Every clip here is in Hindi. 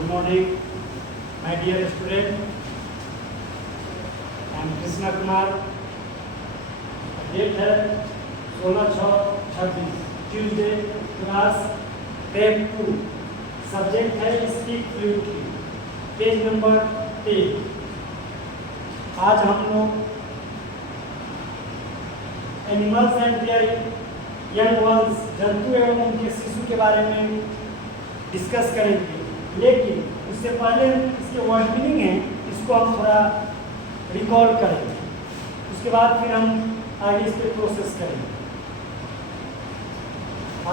Good morning, my dear student. I am Krishna Kumar. Date है 16/6/26 Tuesday. Class Tab 2. Subject है Speak Fluently. Page number 3. आज हम लोग animals and there young ones, जंतु एवं उनके शिशु के बारे में डिस्कस करेंगे। लेकिन उससे पहले इसके वर्ड मीनिंग है, इसको हम थोड़ा रिकॉल करेंगे। उसके बाद फिर हम आगे इस पर प्रोसेस करेंगे।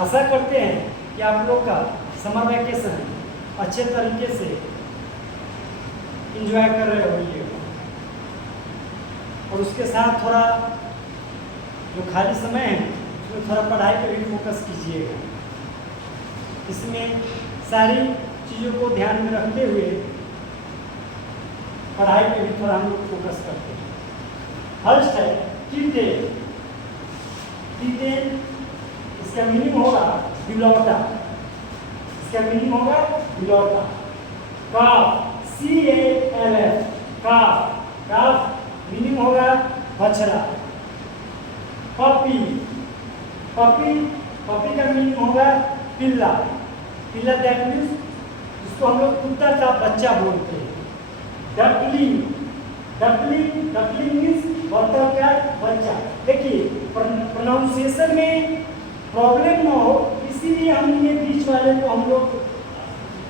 आशा करते हैं कि आप लोग का समर वैकेशन अच्छे तरीके से एंजॉय कर रहे होंगे और उसके साथ थोड़ा जो खाली समय है उसमें थोड़ा पढ़ाई पे भी फोकस कीजिएगा। इसमें सारी चीज़ों को ध्यान में रखते हुए पढ़ाई पे भी थोड़ा हम लोग फोकस करते हैं। फर्स्ट है कीटेल। कीटेल इसका मीनिंग होगा बिलौटा। इसका मीनिंग होगा बिलौटा। काफ, CALF, काफ। काफ मीनिंग होगा बछड़ा। पपी, पपी पपी का मीनिंग होगा पिल्ला। पिल्ला दैट मीन्स जिसको हम लोग कुत्ता का बच्चा बोलते हैं। डकलिंग, डकलिंग डकलिंग मीन्स बतख का बच्चा। देखिए प्रोनाउंसिएशन में प्रॉब्लम ना हो, इसीलिए हमने बीच वाले को हम लोग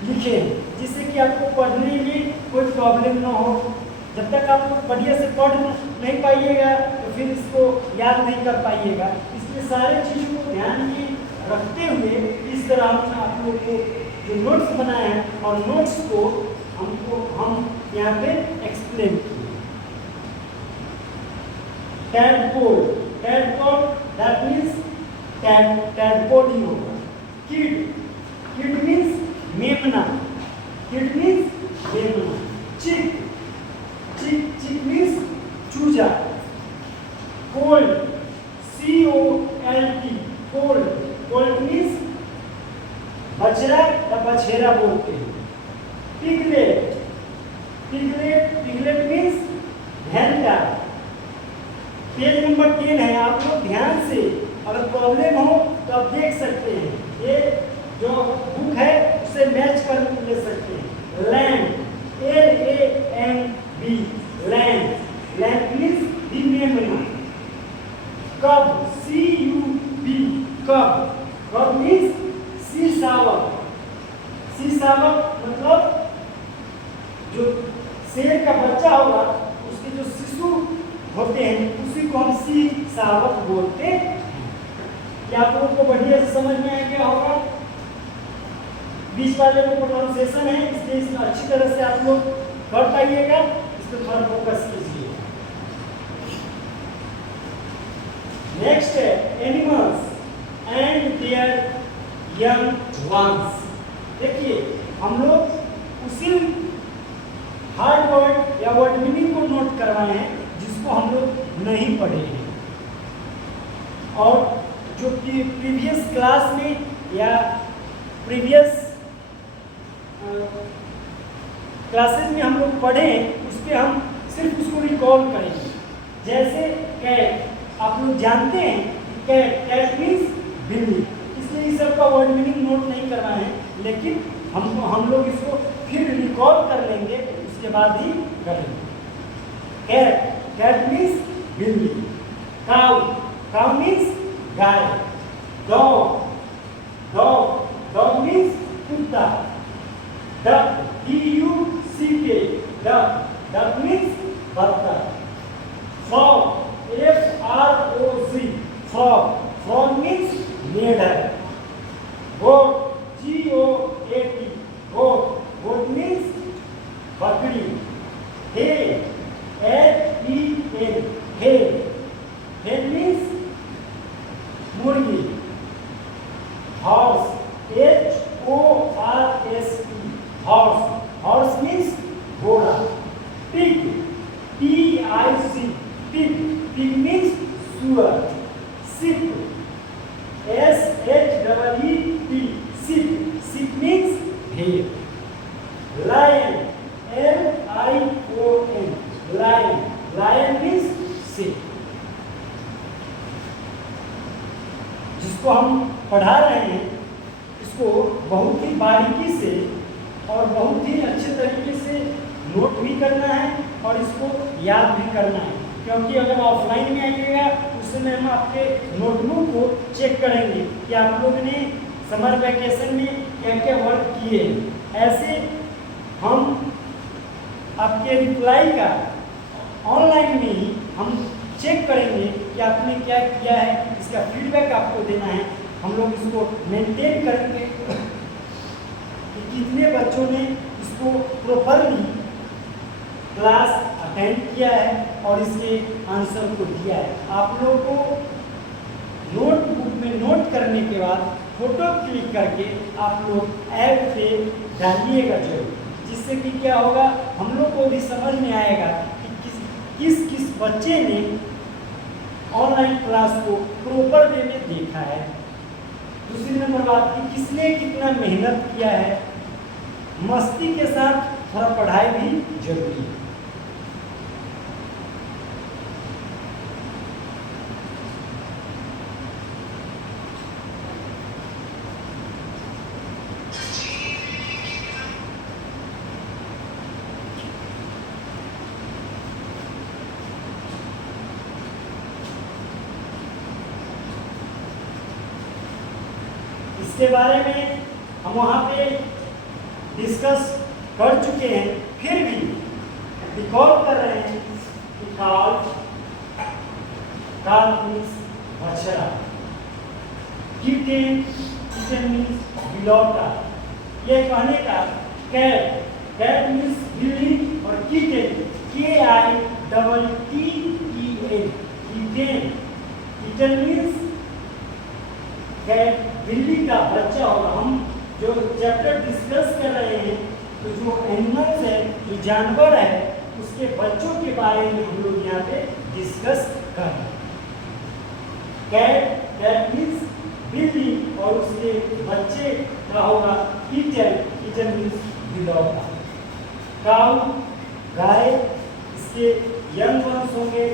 लिखे जिससे कि आपको पढ़ने में कोई प्रॉब्लम ना हो। जब तक आप बढ़िया से पढ़ नहीं पाइएगा तो फिर इसको याद नहीं कर पाइएगा। इसलिए सारे चीज़ों को ध्यान में रखते हुए इस तरह हमने आप लोग को जो नोट्स बनाए हैं और नोट्स को हम यहाँ पे एक्सप्लेन किए। Tadpole, tadpole that means tadpole ही होगा। किड, किड मीन्स मेमना। किड मीन्स मेमना। चिक, चिक चिक मीन्स चूजा। Cold, COLD, cold, cold means बछड़ा या बछेरा बोलते हैं। पिगलेट, पिगलेट पिगलेट मीन्स भेड़िया। पेज नंबर 10 है, आप लोग ध्यान से अगर प्रॉब्लम हो तो आप देख सकते हैं। ये जो बुक है उसे मैच कर ले सकते हैं। Land, LAND, land, land means the memory. कब, CUB, कब, कब मीन्स सीसावक। सीसावक मतलब जो शेर का बच्चा होगा उसके जो शिशु होते हैं उसी को हम सीसावक बोलते हैं। क्या आप लोगों को बढ़िया से समझ में आ गया होगा? बीच वाले को प्रोनाउंसिएशन है, इसलिए इसमें अच्छी तरह से आप लोग कर पाइएगा। इस पर थोड़ा फोकस कीजिए। नेक्स्ट है animals and there young ones. देखिए हम लोग उसी हार्ड वर्ड या वर्ड मीनिंग को नोट करवाए हैं जिसको हम लोग नहीं पढ़े हैं और जो कि प्रीवियस क्लास में या प्रीवियस क्लासेस में हम लोग पढ़े हैं उस पर हम सिर्फ उसको रिकॉल करेंगे। जैसे कैट, आप लोग जानते हैं कि कैट, कैट मीन्स बिल्ली, इसलिए इस सब का वर्ड मीनिंग नोट नहीं करवाए हैं, लेकिन हम लोग इसको फिर रिकॉल कर लेंगे, उसके बाद ही करेंगे। कैट, कैट मीन्स बिल्ली। काउ, काउ मीन्स गाय। डॉग, डॉग, डॉग मीन्स कुत्ता। Duck, DUCK, duck, duck means बत्तख। Frog, FROG, frog, frog means मेढक। गोट, GOAT, गोट, गोट मीन्स बकरी। हे, HEN, हे, hen मीन्स मुर्गी। Horse, HORSE, horse, horse means घोड़ा। Pig, PIG, pig, pig means सुअर। Ship, SHEEP, ship, ship means भेड़। जिसको हम पढ़ा रहे हैं इसको बहुत ही बारीकी से और बहुत ही अच्छे तरीके से नोट भी करना है और इसको याद भी करना है, क्योंकि अगर ऑफलाइन में आइएगा उस समय हम आपके नोटबुक को चेक करेंगे कि आप लोगों ने समर वैकेशन में क्या क्या वर्क किए हैं। ऐसे हम आपके रिप्लाई का ऑनलाइन में ही हम चेक करेंगे कि आपने क्या किया है, इसका फीडबैक आपको देना है। हम लोग इसको मेंटेन करेंगे कि कितने बच्चों ने इसको प्रॉपरली क्लास अटेंड किया है और इसके आंसर को दिया है। आप लोगों को नोटबुक में नोट करने के बाद फोटो क्लिक करके आप लोग ऐप पे डालिएगा जरूर, जिससे कि क्या होगा, हम लोग को भी समझ में आएगा कि किस बच्चे ने ऑनलाइन क्लास को प्रॉपर वे में देखा है। दूसरी नंबर बात कि किसने कितना मेहनत किया है। मस्ती के साथ थोड़ा पढ़ाई भी जरूरी है। इसके बारे में हम वहाँ पे डिस्कस कर चुके हैं, फिर भी रिकॉल कर रहे हैं कि काल मीन्स बछड़ा, किटन मीन्स बिलौटा। ये कहने का कैट मीन्स बिल्ली और किटन किटन मीन्स कैट, बिल्ली का बच्चा होगा। हम जो चैप्टर डिस्कस कर रहे हैं तो जो एनिमल्स है, जो जानवर है, उसके बच्चों के बारे में हम लोग यहाँ पे डिस्कस कर रहे हैं। कैट मीन्स बिल्ली और उसके बच्चे का होगा किटन मीन्स बिलौटा। काऊ गाय, इसके यंग वंस होंगे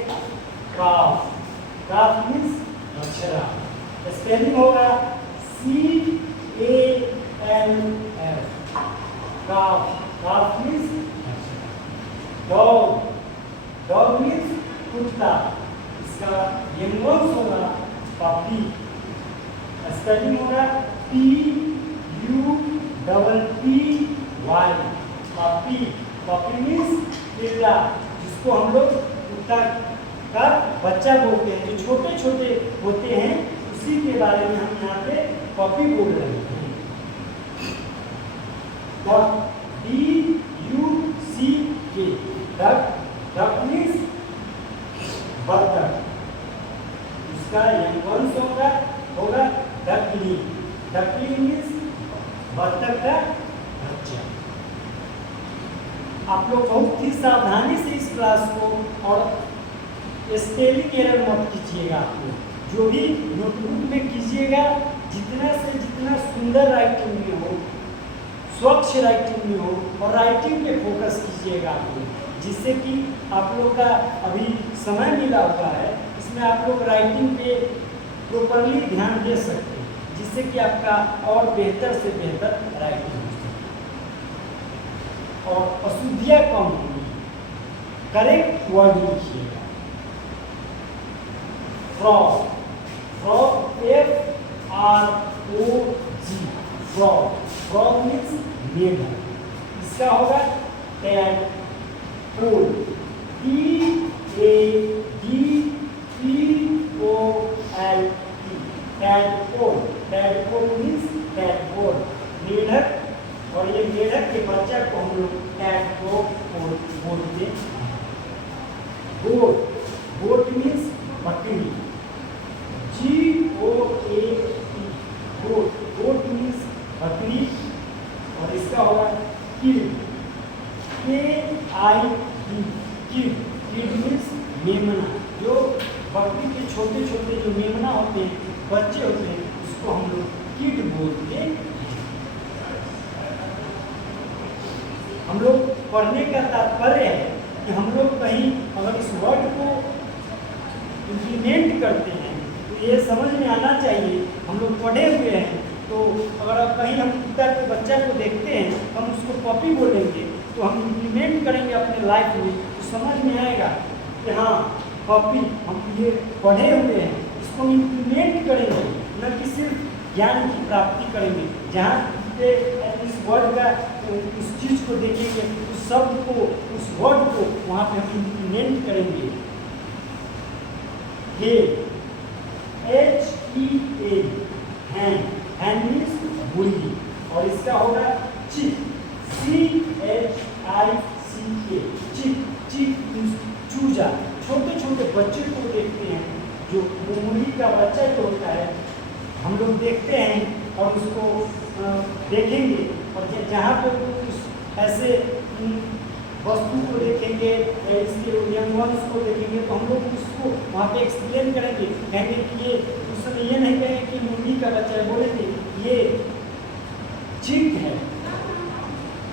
काफ मीन्स बछड़ा। स्पेलिंग होगा CALF, काफ मीन्स डॉग मीन्स कुत्ता, इसका यंग वंस होगा पपी। स्पेलिंग होगा PUPPY, पपी मीन्स पिल्ला, जिसको हम लोग कुत्ता का बच्चा बोलते हैं। जो छोटे छोटे होते हैं उसी के बारे में हम यहाँ पे पपी बोल रहे हैं। डक मीन्स बतख, इसका यंग वंस होगा डकली मीन्स बतख का बच्चा। आप लोग बहुत ही सावधानी से इस क्लास को और स्पेलिंग एरर मत कीजिएगा। आप लोग जो भी नोटबुक में कीजिएगा, जितना से जितना सुंदर राइटिंग में हो, स्वच्छ राइटिंग में हो और राइटिंग पे फोकस कीजिएगा आप लोग, जिससे कि आप लोग का अभी समय मिला हुआ है, इसमें आप लोग राइटिंग पे प्रॉपरली ध्यान दे सकते हैं, जिससे कि आपका और बेहतर से बेहतर राइटिंग हो सके और अशुद्धियाँ कम होंगी। करेक्ट वर्ड लिखिएगा। फ्रॉग फ्रॉग मीन्स मेढक, इसका होगा टैडपोल, टैडपोल मीन्स टैडपोल, मेढक। और ये मेढक के बच्चा को हम लोग टैडपोल बोलते हैं। गोट मीन्स बकरी, गोट मीन्स बकरी। और इसका होगा किड मीन्स मेमना। जो बकरी के छोटे छोटे जो मेमना होते हैं, बच्चे होते हैं, उसको हम लोग किड बोलते हैं। हम लोग पढ़ने का तात्पर्य है कि हम लोग कहीं अगर इस वर्ड को इम्प्लीमेंट करते हैं तो ये समझ में आना चाहिए। हम लोग पढ़े हुए हैं, तो अगर कहीं हम कुत्ता के बच्चा को देखते हैं, हम उसको पपी बोलेंगे, तो हम इम्प्लीमेंट करेंगे अपने लाइफ में, तो समझ में आएगा कि हाँ पपी, हम ये पढ़े हुए हैं, इसको हम इम्प्लीमेंट करेंगे, न कि सिर्फ ज्ञान की प्राप्ति करेंगे। जहाँ पे इस वर्ड का उस चीज़ को देखेंगे, उस शब्द को, उस वर्ड को वहाँ पे हम इम्प्लीमेंट करेंगे। हे, HEA, हैंड, हैंड मीन्स बुढ़ी, और इसका होगा चिक, CHICK, चिक, चिक मीन्स चूजा। छोटे छोटे बच्चे को देखते हैं, जो मुर्गी का बच्चा जो होता है, हम लोग देखते हैं और उसको देखेंगे, और जहाँ पे उस ऐसे वस्तु को देखेंगे, इसके यंग वंस को देखेंगे, तो हम लोग उसको वहाँ पे एक्सप्लेन करेंगे, कहेंगे कि ये, उस समय ये नहीं कहेंगे कि मुर्गी का बच्चा है, बोलेंगे ये चिक है।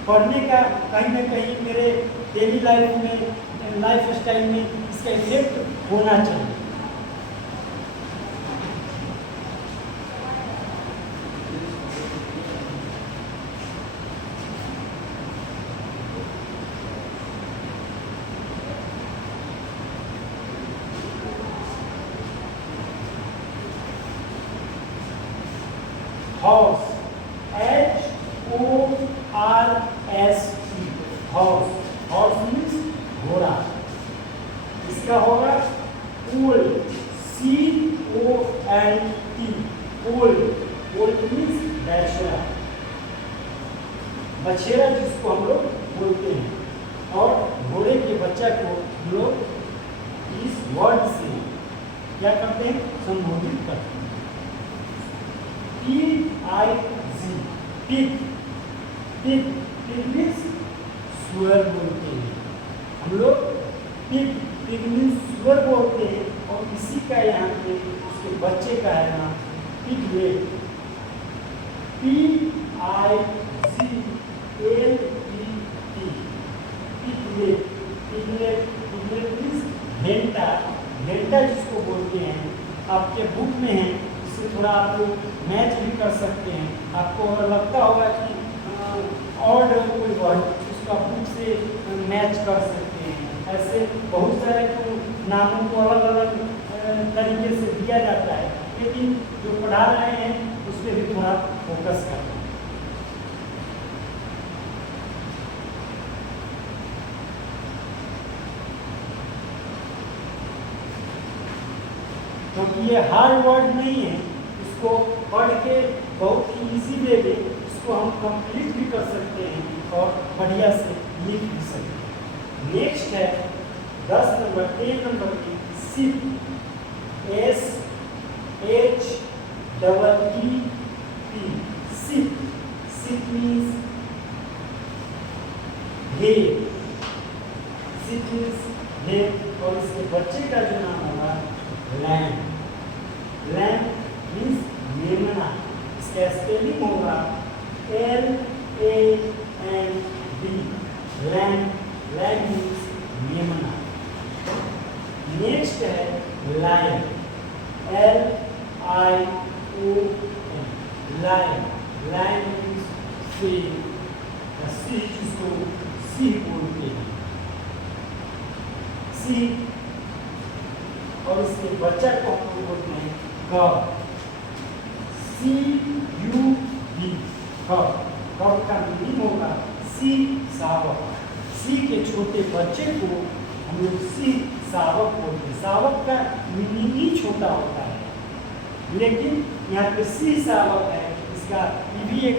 पढ़ने का कहीं ना कहीं मेरे डेली लाइफ में, लाइफ स्टाइल में इसका इफेक्ट होना चाहिए। Horse, HORSE, horse, horse means घोड़ा। इसका होगा old, COLT, old, old means बछड़ा, बछेरा जिसको हम लोग बोलते हैं, और घोड़े के बच्चा को हम लोग इस वर्ड से क्या करते हैं, संबोधित करते हैं। PIG, pig, pig, pig means सुअर बोलते हैं हम लोग, पिग, पिग मीन्स सुअर बोलते हैं, और इसी का यहाँ पे उसके बच्चे का है नाम piglet, PIGLET, piglet, piglet, piglet means भेंटा, भेंटा जिसको बोलते हैं। आपके बुक में है, इससे थोड़ा आप लोग मैच भी कर सकते हैं। आपको अगर लगता होगा कि और कोई वर्ड, उसको आप बुक से मैच कर सकते हैं। ऐसे बहुत सारे नामों को अलग अलग तरीके से दिया जाता है, लेकिन जो पढ़ा रहे हैं उस पर भी थोड़ा फोकस करें। क्योंकि ये हार्ड वर्ड नहीं है, इसको पढ़ के बहुत ही इजी वे में इसको हम कंप्लीट भी कर सकते हैं और बढ़िया से लिख भी सकते हैं। नेक्स्ट है 10 नंबर, 10 नंबर की sheep, SHEEP, sheep, sheep means भेड़, सिप मीन्स भेड़, और इसके बच्चे का जो नाम होगा लैम्ब, लैम्ब मीन्स मेमना। इसका स्पेलिंग होगा LAMB, लैम्ब, लैम्ब मीन्स मेमना। नेक्स्ट है lion, LION, lion, lion means शेर, सिंह जिसको सिंह बोलते हैं, सिंह, और इसके बच्चा को हम लोग बोलते हैं कब, CUB, कब, कब का मीनिंग होगा सी शावक, सी के छोटे बच्चे को हम लोग सी शावक बोलते हैं। शावक का मीनिंग ही छोटा होता है, लेकिन यहाँ पे सी शावक है, इसका ये भी एक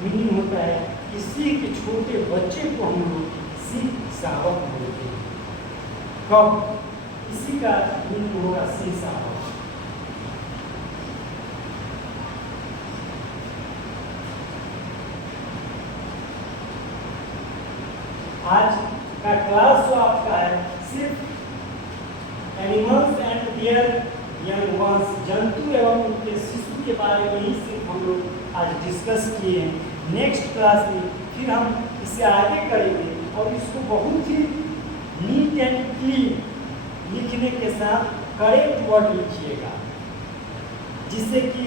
मीनिंग होता है कि सी के छोटे बच्चे को हम लोग सी शावक बोलते हैं। कब, इसी का मीनिंग होगा सी शावक। आज का क्लास जो आपका है सिर्फ animals and there young ones, जंतु एवं उनके शिशु के बारे में ही सिर्फ हम लोग आज डिस्कस किए हैं। नेक्स्ट क्लास में फिर हम इसे आगे करेंगे और इसको बहुत ही नीट एंड क्लीन लिखने के साथ करेक्ट वर्ड लिखिएगा। जिससे कि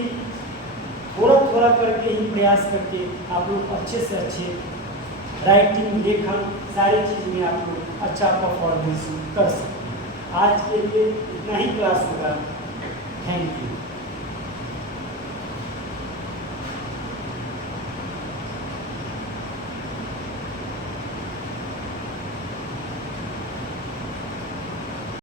थोड़ा थोड़ा करके ही प्रयास करके आप लोग अच्छे से अच्छे राइटिंग, लेखन, सारी चीज़ में आप लोग अच्छा परफॉर्मेंस कर सकते हैं। आज के लिए इतना ही क्लास होगा। Thank you.